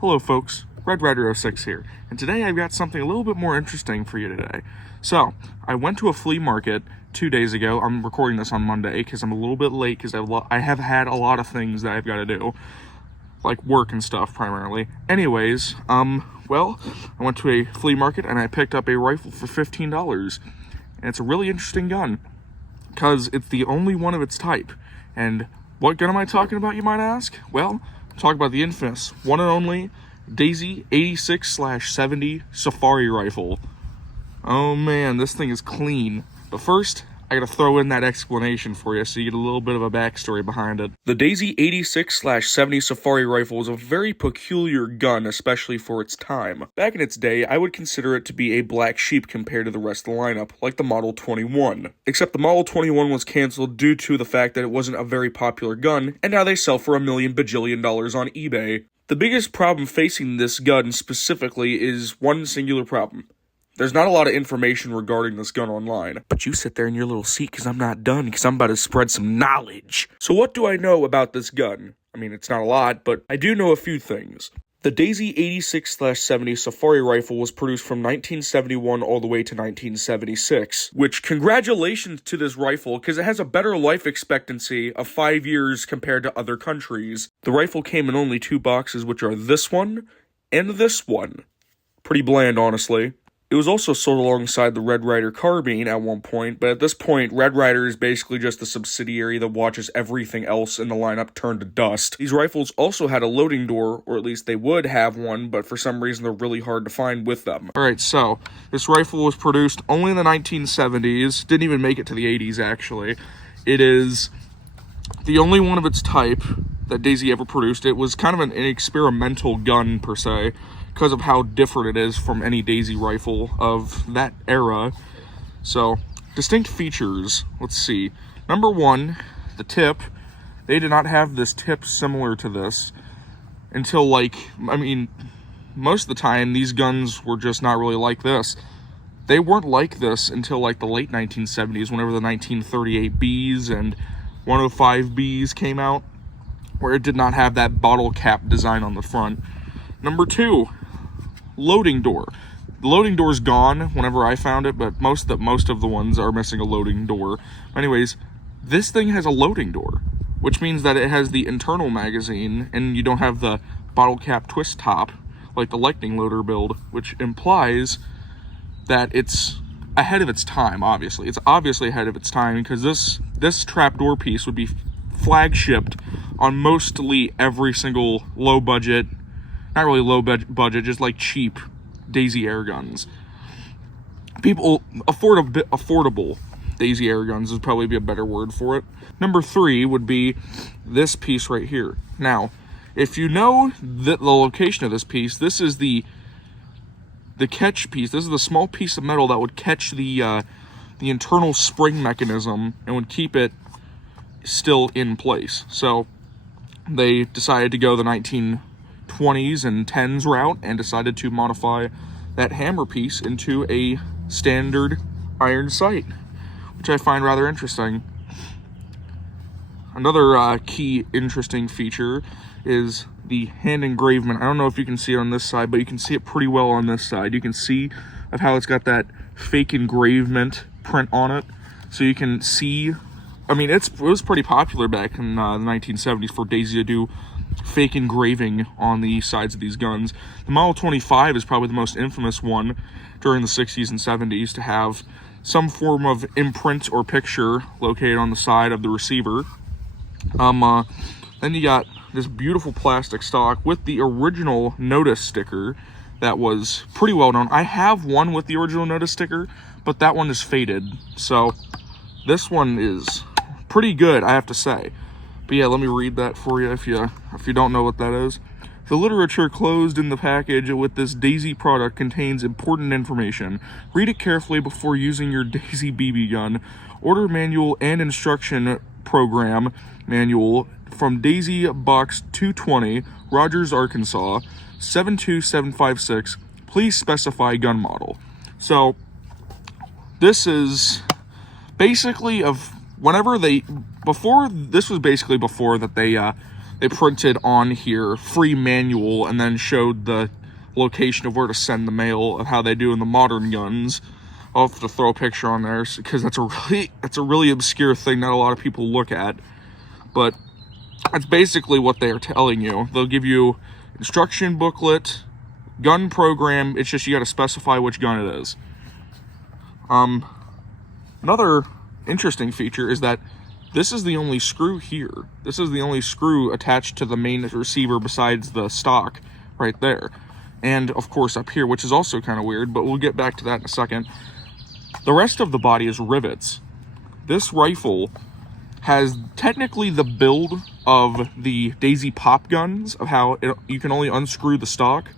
Hello folks, Red Rider 06 here, and today I've got something a little bit more interesting for you today. So, I went to a flea market 2 days ago. I'm recording this on Monday because I'm a little bit late because I have had a lot of things that I've got to do, like work and stuff primarily. Anyways, well, I went to a flea market and I picked up a rifle for $15, and it's a really interesting gun because it's the only one of its type. And what gun am I talking about, you might ask? Well, I'm talking about the infamous, one and only, Daisy 86/70 Safari Rifle. Oh man, this thing is clean. But first, I gotta throw in that explanation for you so you get a little bit of a backstory behind it. The Daisy 86/70 Safari Rifle is a very peculiar gun, especially for its time. Back in its day, I would consider it to be a black sheep compared to the rest of the lineup, like the Model 21. Except the Model 21 was cancelled due to the fact that it wasn't a very popular gun, and now they sell for $1 million bajillion on eBay. The biggest problem facing this gun specifically is one singular problem. There's not a lot of information regarding this gun online. But you sit there in your little seat because I'm not done, because I'm about to spread some knowledge. So what do I know about this gun? I mean, it's not a lot, but I do know a few things. The Daisy 86/70 Safari Rifle was produced from 1971 all the way to 1976, which congratulations to this rifle because it has a better life expectancy of 5 years compared to other countries. The rifle came in only 2 boxes, which are this one and this one. Pretty bland, honestly. It was also sold alongside the Red Rider carbine at one point, but at this point, Red Rider is basically just a subsidiary that watches everything else in the lineup turn to dust. These rifles also had a loading door, or at least they would have one, but for some reason they're really hard to find with them. Alright, so, this rifle was produced only in the 1970s, didn't even make it to the 80s actually. It is the only one of its type that Daisy ever produced. It was kind of an experimental gun, per se, because of how different it is from any Daisy rifle of that era. So, distinct features, let's see. Number one, the tip. They did not have this tip similar to this until, most of the time, these guns were just not really like this. They weren't like this until, the late 1970s, whenever the 1938Bs and 105Bs came out, where it did not have that bottle cap design on the front. Number two, loading door. The loading door's gone whenever I found it, but most of the ones are missing a loading door. Anyways, this thing has a loading door, which means that it has the internal magazine, and you don't have the bottle cap twist top like the Lightning loader build, which implies that it's ahead of its time. Obviously, it's obviously ahead of its time because this trapdoor piece would be flagshipped on mostly every single low budget. Not really low budget, just like cheap Daisy airguns. Affordable Daisy airguns would probably be a better word for it. Number three would be this piece right here. Now, if you know the location of this piece, this is the catch piece. This is the small piece of metal that would catch the internal spring mechanism and would keep it still in place. So they decided to go the 1920s and 10s route and decided to modify that hammer piece into a standard iron sight, which I find rather interesting. Another key interesting feature is the hand engravement. I don't know if you can see it on this side, but you can see it pretty well on this side. You can see of how it's got that fake engravement print on it, so you can see. I mean, it was pretty popular back in the 1970s for Daisy to do fake engraving on the sides of these guns. The Model 25 is probably the most infamous one during the 60s and 70s to have some form of imprint or picture located on the side of the receiver. Then you got this beautiful plastic stock with the original notice sticker that was pretty well known. I have one with the original notice sticker, but that one is faded. So this one is pretty good, I have to say. But yeah, let me read that for you if you don't know what that is. The literature closed in the package with this Daisy product contains important information. Read it carefully before using your Daisy BB gun. Order manual and instruction program manual from Daisy Box 220, Rogers, Arkansas, 72756. Please specify gun model. So this is basically this was basically before that they they printed on here free manual and then showed the location of where to send the mail of how they do in the modern guns. I'll have to throw a picture on there because that's a really obscure thing that a lot of people look at. But that's basically what they're telling you. They'll give you instruction booklet, gun program. It's just you got to specify which gun it is. Another interesting feature is that this is the only screw here. This is the only screw attached to the main receiver besides the stock right there. And of course up here, which is also kind of weird, but we'll get back to that in a second. The rest of the body is rivets. This rifle has technically the build of the Daisy pop guns, of how you can only unscrew the stock,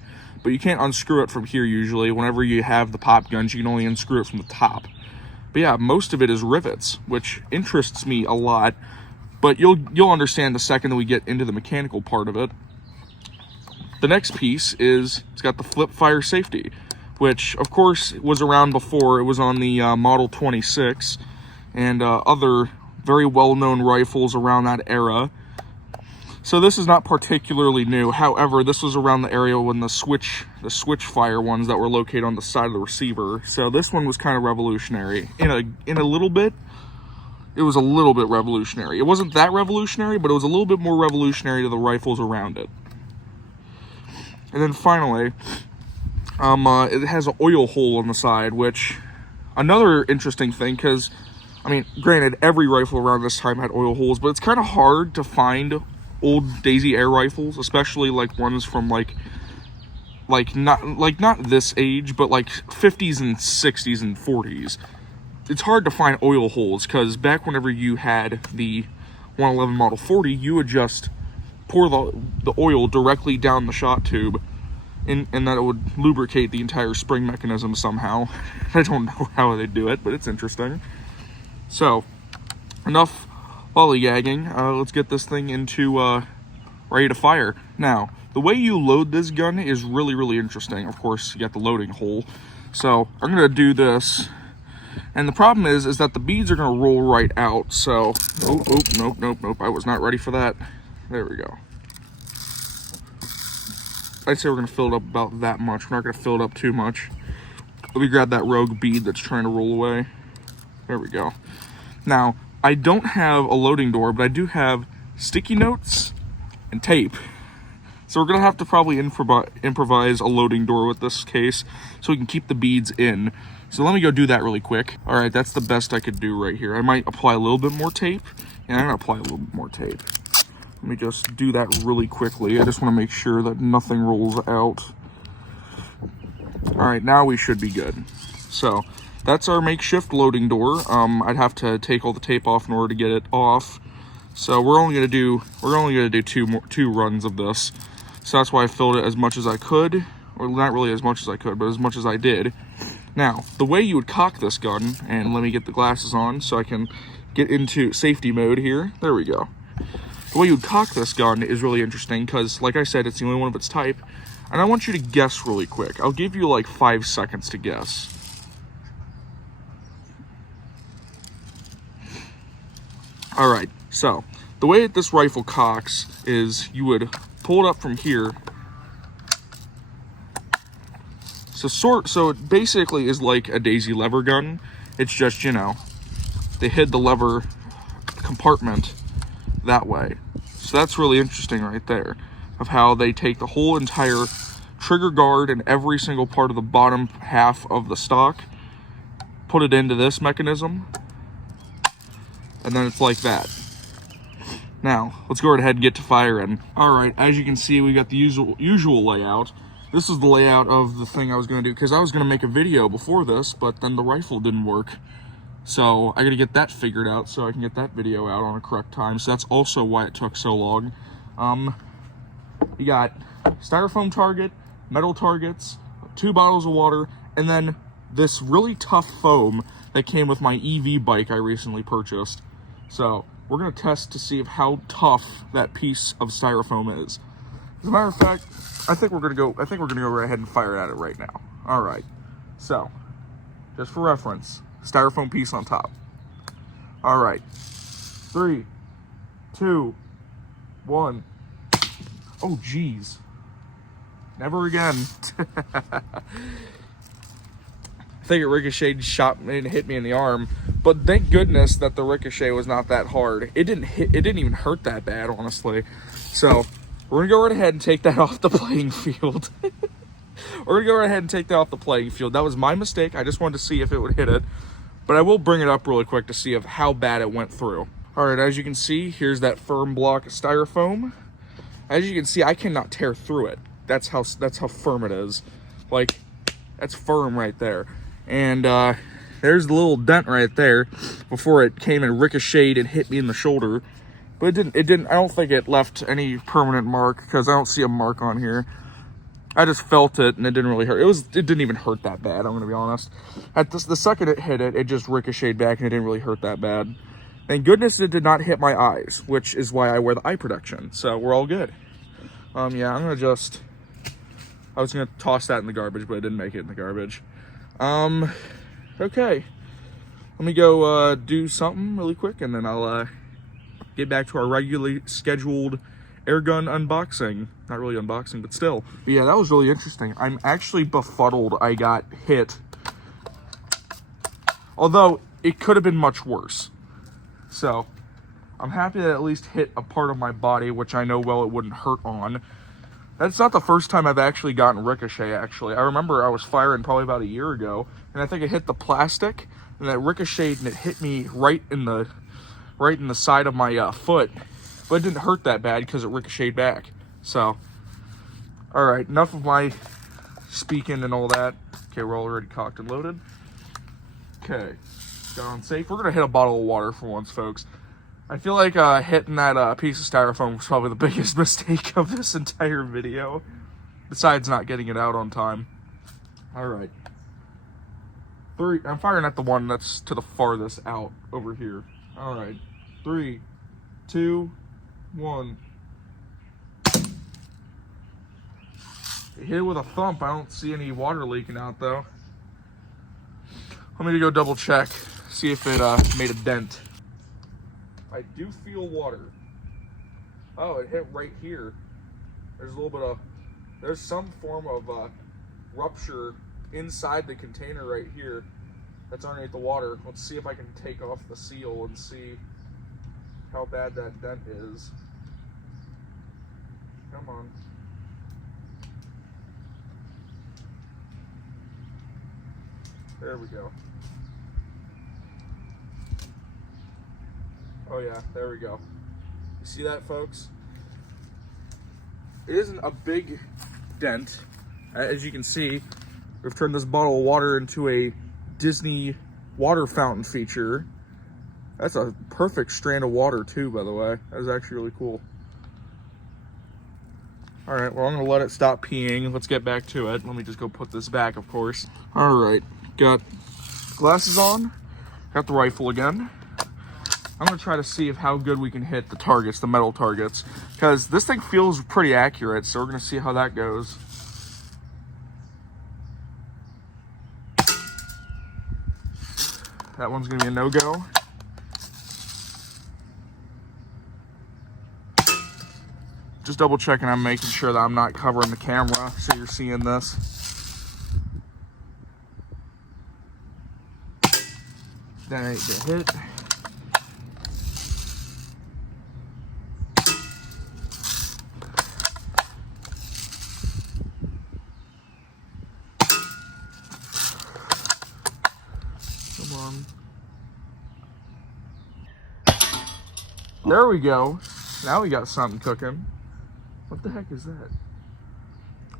but you can't unscrew it from here usually. Whenever you have the pop guns, you can only unscrew it from the top. But yeah, most of it is rivets, which interests me a lot, but you'll understand the second that we get into the mechanical part of it. The next piece is, it's got the flip fire safety, which of course was around before. It was on the Model 26 and other very well-known rifles around that era. So this is not particularly new. However, this was around the area when the switch fire ones that were located on the side of the receiver. So this one was kind of revolutionary. In a little bit, it was a little bit revolutionary. It wasn't that revolutionary, but it was a little bit more revolutionary to the rifles around it. And then finally, it has an oil hole on the side, which, another interesting thing, because, I mean, granted, every rifle around this time had oil holes, but it's kind of hard to find old Daisy air rifles, especially like ones from not this age, but like 50s and 60s and 40s. It's hard to find oil holes, because back whenever you had the 111 Model 40, you would just pour the oil directly down the shot tube, and that it would lubricate the entire spring mechanism somehow. I don't know how they do it, but it's interesting. So, enough lollygagging. Let's get this thing into ready to fire. Now, the way you load this gun is really, really interesting. Of course, you got the loading hole. So, I'm going to do this. And the problem is that the beads are going to roll right out. So, nope. I was not ready for that. There we go. I'd say we're going to fill it up about that much. We're not going to fill it up too much. Let me grab that rogue bead that's trying to roll away. There we go. Now, I don't have a loading door, but I do have sticky notes and tape. So we're going to have to probably improvise a loading door with this case so we can keep the beads in. So let me go do that really quick. All right, that's the best I could do right here. I might apply a little bit more tape, and I'm going to apply a little bit more tape. Let me just do that really quickly. I just want to make sure that nothing rolls out. All right, now we should be good. So that's our makeshift loading door. I'd have to take all the tape off in order to get it off. So we're only gonna do two runs of this. So that's why I filled it as much as I could, or not really as much as I could, but as much as I did. Now, the way you would cock this gun, and let me get the glasses on so I can get into safety mode here. There we go. The way you would cock this gun is really interesting because, like I said, it's the only one of its type. And I want you to guess really quick. I'll give you like 5 seconds to guess. Alright, so the way that this rifle cocks is you would pull it up from here. So it basically is like a Daisy lever gun. It's just, you know, they hid the lever compartment that way. So that's really interesting right there, of how they take the whole entire trigger guard and every single part of the bottom half of the stock, put it into this mechanism, and then it's like that. Now, let's go ahead and get to firing. Alright, as you can see, we got the usual layout. This is the layout of the thing I was going to do, because I was going to make a video before this, but then the rifle didn't work. So I got to get that figured out so I can get that video out on a correct time. So that's also why it took so long. You got styrofoam target, metal targets, 2 bottles of water, and then this really tough foam that came with my EV bike I recently purchased. So we're going to test to see how tough that piece of styrofoam is. As a matter of fact, I think we're going to go right ahead and fire at it right now. All right. So, just for reference, styrofoam piece on top. All right. 3, 2, 1, Oh, geez. Never again. I think it ricocheted, shot me, and hit me in the arm. But thank goodness that the ricochet was not that hard. It didn't even hurt that bad, honestly. So we're gonna go right ahead and take that off the playing field. We're gonna go right ahead and take that off the playing field. That was my mistake. I just wanted to see if it would hit it. But I will bring it up really quick to see how bad it went through. All right, as you can see, here's that firm block of styrofoam. As you can see, I cannot tear through it. That's how firm it is. Like, that's firm right there. And there's the little dent right there before it came and ricocheted and hit me in the shoulder. But it didn't, I don't think it left any permanent mark because I don't see a mark on here. I just felt it and it didn't really hurt. It didn't even hurt that bad, I'm gonna be honest. The second it hit it, it just ricocheted back and it didn't really hurt that bad. Thank goodness it did not hit my eyes, which is why I wear the eye protection. So we're all good. Yeah, I was gonna toss that in the garbage, but I didn't make it in the garbage. Okay. Let me go do something really quick and then I'll get back to our regularly scheduled Airgun unboxing. Not really unboxing, but still. But yeah, that was really interesting. I'm actually befuddled I got hit. Although, it could have been much worse. So, I'm happy that it at least hit a part of my body, which I know well it wouldn't hurt on. That's not the first time I've actually gotten ricochet, actually. I remember I was firing probably about a year ago, and I think it hit the plastic, and that ricocheted, and it hit me right in the side of my foot. But it didn't hurt that bad because it ricocheted back. So, all right, enough of my speaking and all that. Okay, we're already cocked and loaded. Okay, got on safe. We're gonna hit a bottle of water for once, folks. I feel like hitting that piece of styrofoam was probably the biggest mistake of this entire video, besides not getting it out on time. All right. I'm firing at the one that's to the farthest out over here. All right, 3, 2, 1. It hit it with a thump. I don't see any water leaking out though. Let me go double check, see if it made a dent. I do feel water. Oh, it hit right here. There's a little bit of, there's some form of rupture inside the container right here that's underneath the water. Let's see if I can take off the seal and see how bad that dent is. Come on. There we go. Oh yeah, there we go. You see that, folks? It isn't a big dent. As you can see, we've turned this bottle of water into a Disney water fountain feature. That's a perfect strand of water too, by the way. That was actually really cool. All right, well, I'm gonna let it stop peeing. Let's get back to it. Let me just go put this back, of course. All right, got glasses on, got the rifle again. I'm gonna try to see how good we can hit the targets, the metal targets, because this thing feels pretty accurate, so we're gonna see how that goes. That one's gonna be a no-go. Just double checking, I'm making sure that I'm not covering the camera so you're seeing this. That ain't gonna hit. Come on. There we go. Now we got something cooking. What the heck is that?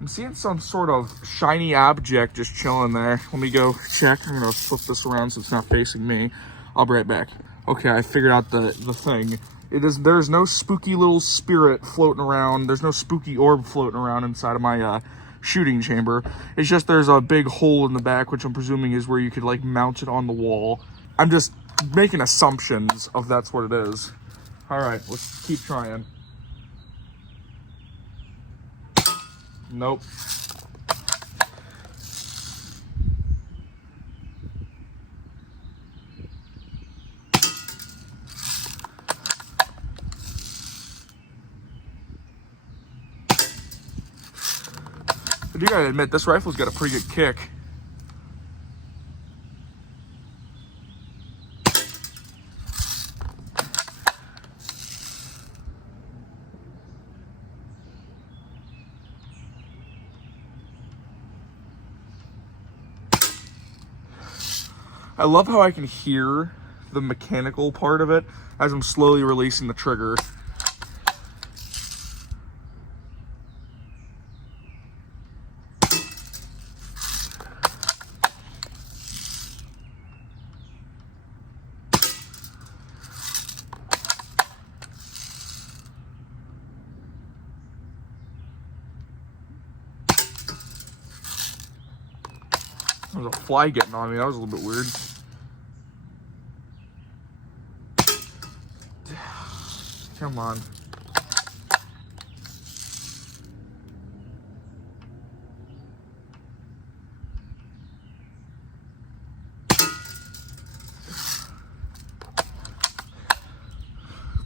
I'm seeing some sort of shiny object just chilling there. Let me go check. I'm gonna flip this around so it's not facing me. I'll be right back. Okay, I figured out the thing. There's no spooky little spirit floating around. There's no spooky orb floating around inside of my shooting chamber. It's just there's a big hole in the back, which I'm presuming is where you could like mount it on the wall. I'm just making assumptions of that's what it is. All right, let's keep trying. Nope. But you gotta admit, this rifle's got a pretty good kick. I love how I can hear the mechanical part of it as I'm slowly releasing the trigger. There was a fly getting on me. That was a little bit weird. Come on.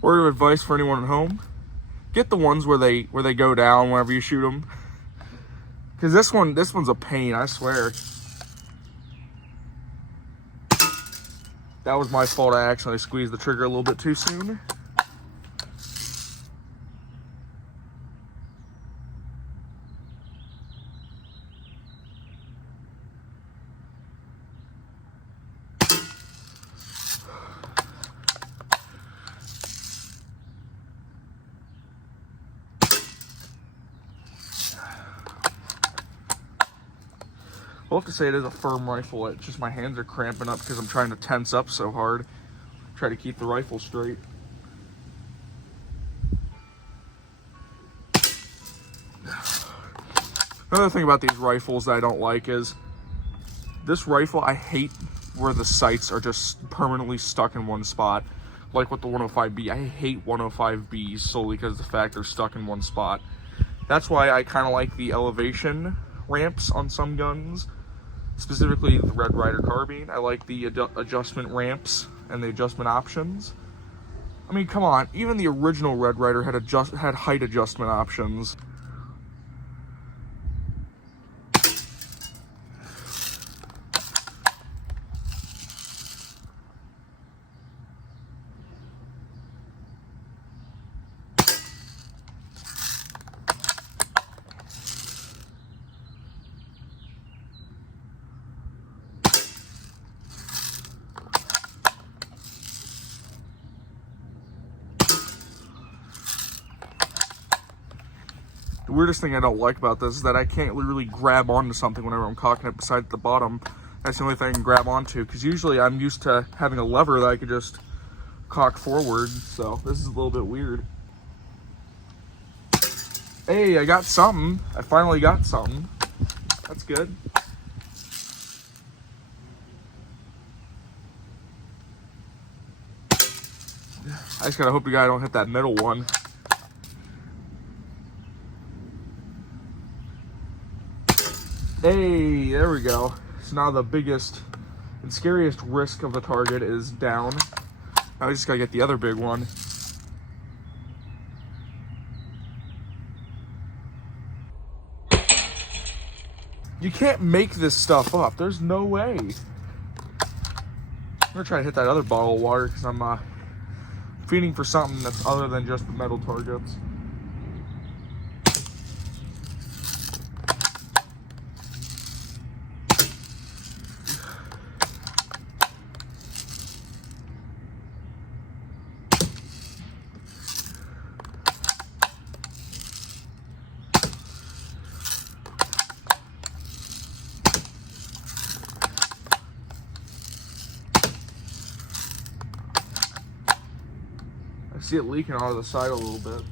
Word of advice for anyone at home: get the ones where they go down whenever you shoot them. Because this one's a pain, I swear. That was my fault. I accidentally squeezed the trigger a little bit too soon. I'll have to say it is a firm rifle. It's just my hands are cramping up because I'm trying to tense up so hard. Try to keep the rifle straight. Another thing about these rifles that I don't like is this rifle, I hate where the sights are just permanently stuck in one spot. Like with the 105B, I hate 105Bs solely because of the fact they're stuck in one spot. That's why I kind of like the elevation ramps on some guns. Specifically the Red Ryder carbine. I like the adjustment ramps and the adjustment options. I mean, come on, even the original Red Ryder had height adjustment options. The weirdest thing I don't like about this is that I can't literally grab onto something whenever I'm cocking it beside the bottom. That's the only thing I can grab onto, because usually I'm used to having a lever that I could just cock forward, so this is a little bit weird. Hey, I got something. I finally got something. That's good. I just gotta hope the guy don't hit that middle one. Hey, there we go. So now the biggest and scariest risk of the target is down. Now we just gotta get the other big one. You can't make this stuff up. There's no way. I'm gonna try to hit that other bottle of water because I'm feeding for something that's other than just the metal targets. I see it leaking out of the side a little bit.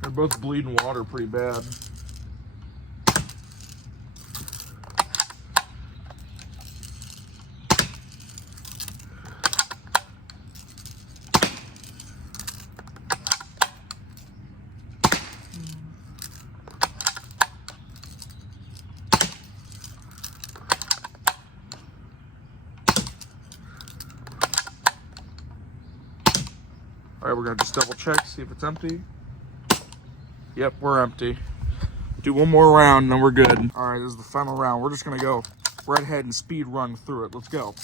They're both bleeding water pretty bad. All right, we're gonna just double check, see if it's empty. Yep, we're empty. Do one more round, and then we're good. All right, this is the final round. We're just gonna go redhead and speed run through it. Let's go.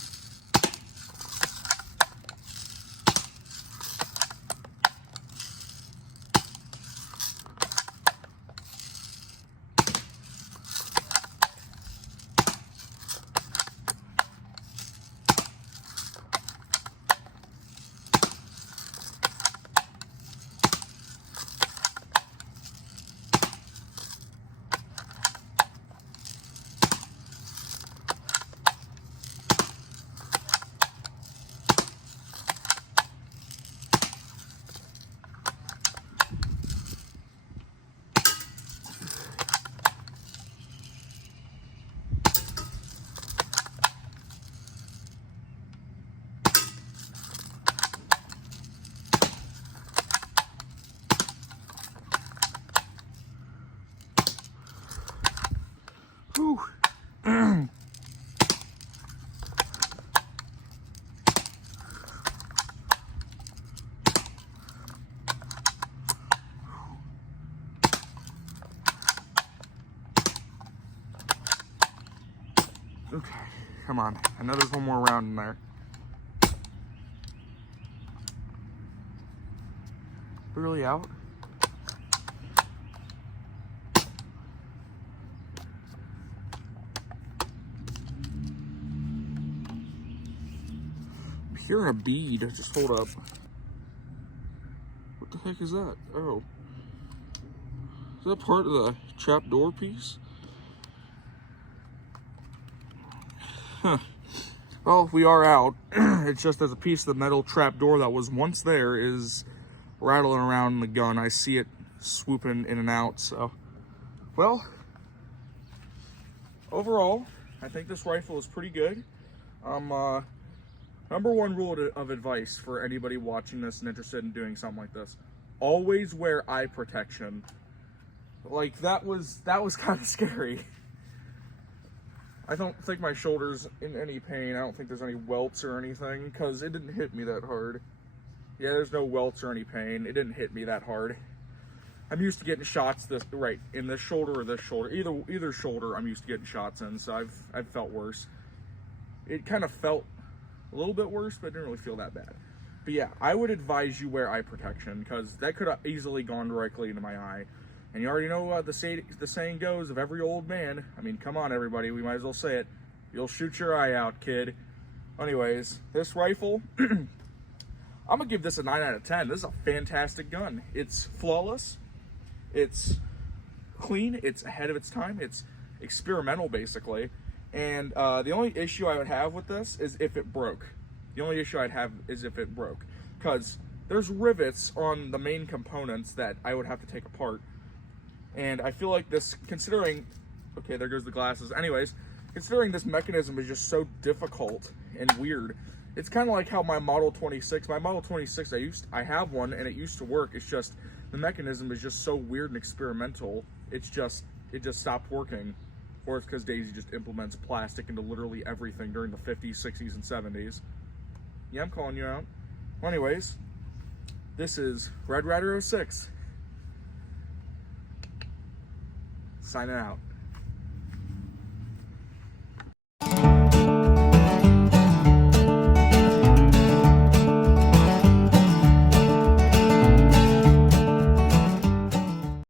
Whew. Okay, come on. I know there's one more round in there. Really out? I'm hearing a bead. Just hold up. What the heck is that? Oh. Is that part of the trapdoor piece? Huh. Well, we are out. It's just as a piece of the metal trapdoor that was once there is rattling around in the gun. I see it swooping in and out, so. Well, overall, I think this rifle is pretty good. Number one rule of advice for anybody watching this and interested in doing something like this: always wear eye protection. Like, that was kind of scary. I don't think my shoulder's in any pain. I don't think there's any welts or anything, because it didn't hit me that hard. Yeah, there's no welts or any pain. It didn't hit me that hard. I'm used to getting shots in this shoulder or this shoulder. Either shoulder I'm used to getting shots in, so I've felt worse. It kind of felt a little bit worse, but it didn't really feel that bad. But yeah, I would advise you wear eye protection, because that could have easily gone directly into my eye. And you already know the saying goes of every old man. I mean, come on, everybody. We might as well say it. You'll shoot your eye out, kid. Anyways, this rifle, I'm going to give this a 9 out of 10. This is a fantastic gun. It's flawless. It's clean. It's ahead of its time. It's experimental, basically. And the only issue I would have with this is if it broke. The only issue I'd have is if it broke. Because there's rivets on the main components that I would have to take apart. And I feel like this, considering, okay, there goes the glasses. Anyways, considering this mechanism is just so difficult and weird, it's kind of like how my Model 26, I have one and it used to work. It's just, the mechanism is just so weird and experimental. It just stopped working. Or it's because Daisy just implements plastic into literally everything during the 50s, 60s, and 70s. Yeah, I'm calling you out. Well, anyways, this is Red Rider 06. Signing out.